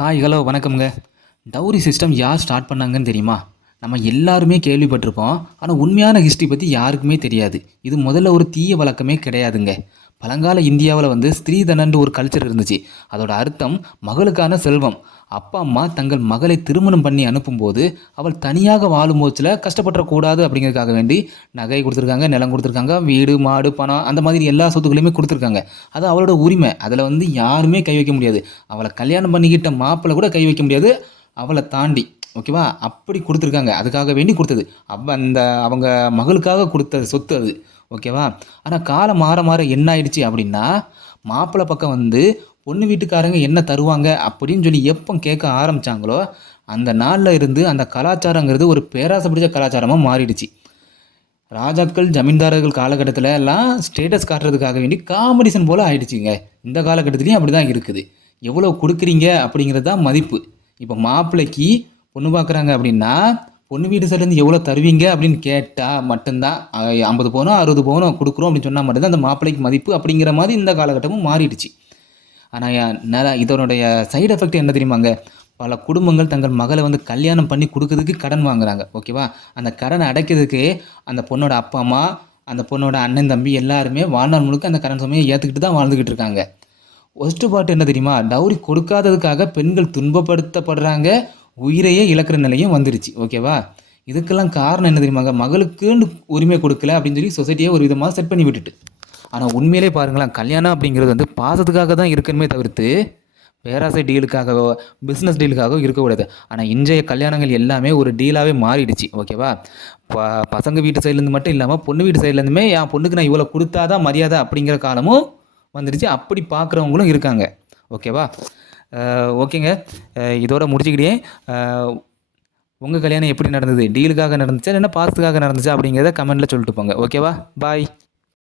Hi hello வணக்கம்ங்க. Dowry system யார் start பண்ணாங்கன்னு தெரியுமா? நம்ம எல்லாருமே கேள்விப்பட்டிருப்போம். ஆனால் உண்மையான ஹிஸ்ட்ரி பற்றி யாருக்குமே தெரியாது. இது முதல்ல ஒரு தீய வழக்கமே கிடையாதுங்க. பழங்கால இந்தியாவில் வந்து ஸ்திரீதனன்று ஒரு கல்ச்சர் இருந்துச்சு. அதோட அர்த்தம் மகளுக்கான செல்வம். அப்பா அம்மா தங்கள் மகளை திருமணம் பண்ணி அனுப்பும்போது அவள் தனியாக வாழும் போச்சில் கஷ்டப்படக்கூடாது அப்படிங்கிறதுக்காக வேண்டி நகை கொடுத்துருக்காங்க நிலம் கொடுத்துருக்காங்க வீடு மாடு பணம் அந்த மாதிரி எல்லா சொத்துக்களையுமே கொடுத்துருக்காங்க. அது அவளோட உரிமை. அதில் வந்து யாருமே கை வைக்க முடியாது. அவளை கல்யாணம் பண்ணிக்கிட்ட மாப்பிள்ளை கூட கை வைக்க முடியாது. அவளை தாண்டி. ஓகேவா அப்படி கொடுத்துருக்காங்க. அதுக்காக வேண்டி கொடுத்தது. அப்போ அந்த அவங்க மகளுக்காக கொடுத்த சொத்து அது. ஓகேவா ஆனால் காலம் மாற மாற என்ன ஆயிடுச்சு அப்படின்னா மாப்பிள்ளை பக்கம் வந்து பொண்ணு வீட்டுக்காரங்க என்ன தருவாங்க அப்படின்னு சொல்லி எப்போ கேட்க ஆரம்பித்தாங்களோ அந்த நாளில் இருந்து அந்த கலாச்சாரங்கிறது ஒரு பேராசை பிடிச்ச கலாச்சாரமாக மாறிடுச்சு. ராஜாக்கள் ஜமீன்தாரர்கள் காலகட்டத்தில் எல்லாம் ஸ்டேட்டஸ் காட்டுறதுக்காக வேண்டி காம்படிஷன் போல் ஆயிடுச்சுங்க. இந்த காலகட்டத்துலேயும் அப்படி தான் இருக்குது. எவ்வளோ கொடுக்குறீங்க அப்படிங்கிறது தான் மதிப்பு. இப்போ மாப்பிள்ளைக்கு பொண்ணு பார்க்குறாங்க அப்படின்னா பொண்ணு வீட்டு சைட்லேருந்து எவ்வளோ தருவீங்க? அப்படின்னு கேட்டால் மட்டும்தான். ஐம்பது பவுனோ அறுபது பவுனோ கொடுக்குறோம் அப்படின்னு சொன்னால் மட்டும்தான் அந்த மாப்பிள்ளைக்கு மதிப்பு அப்படிங்கிற மாதிரி இந்த காலகட்டமும் மாறிடுச்சு. ஆனால் நிறைய இதனுடைய சைடு எஃபெக்ட் என்ன தெரியுமாங்க பல குடும்பங்கள் தங்கள் மகளை வந்து கல்யாணம் பண்ணி கொடுக்கறதுக்கு கடன் வாங்குறாங்க. ஓகேவா அந்த கடனை அடைக்கிறதுக்கு அந்த பொண்ணோட அப்பா அம்மா அந்த பொண்ணோட அண்ணன் தம்பி எல்லாருமே வாழ்நாள் முழுக்க அந்த கடன் சுமையை ஏற்றுக்கிட்டு தான் வாழ்ந்துக்கிட்டு இருக்காங்க. ஒஸ்ட் பாட்டு என்ன தெரியுமா? டவுரி கொடுக்காததுக்காக பெண்கள் துன்பப்படுத்தப்படுறாங்க. உயிரையே இழக்கிற நிலையும் வந்துருச்சு ஓகேவா இதுக்கெல்லாம் காரணம் என்ன தெரியுமாங்க மகளுக்குன்னு உரிமை கொடுக்கல அப்படின்னு சொல்லி சொசைட்டியை ஒரு விதமாக செட் பண்ணி விட்டுட்டு. ஆனால் உண்மையிலே பாருங்களேன் கல்யாணம் அப்படிங்கிறது வந்து பாசத்துக்காக தான் இருக்கணுமே தவிர்த்து பேராசை டீலுக்காகவோ பிஸ்னஸ் டீலுக்காகவோ இருக்கக்கூடாது. ஆனால் இன்றைய கல்யாணங்கள் எல்லாமே ஒரு டீலாகவே மாறிடுச்சு ஓகேவா ப பசங்க வீட்டு சைட்லேருந்து மட்டும் இல்லாமல் பொண்ணு வீட்டு சைட்லேருந்துமே என் பொண்ணுக்கு நான் இவ்வளோ கொடுத்தாதான் மரியாதை அப்படிங்கிற காலமும் வந்துடுச்சு அப்படி பார்க்குறவங்களும் இருக்காங்க ஓகேவா ஓகேங்க. இதோட முடிச்சுக்கிட்டே உங்கள் கல்யாணம் எப்படி நடந்தது? டீலுக்காக நடந்துச்சா? இல்லைன்னா பாசத்துக்காக நடந்துச்சா? அப்படிங்கிறத கமெண்ட்டில் சொல்லிட்டு போங்க. ஓகேவா பாய்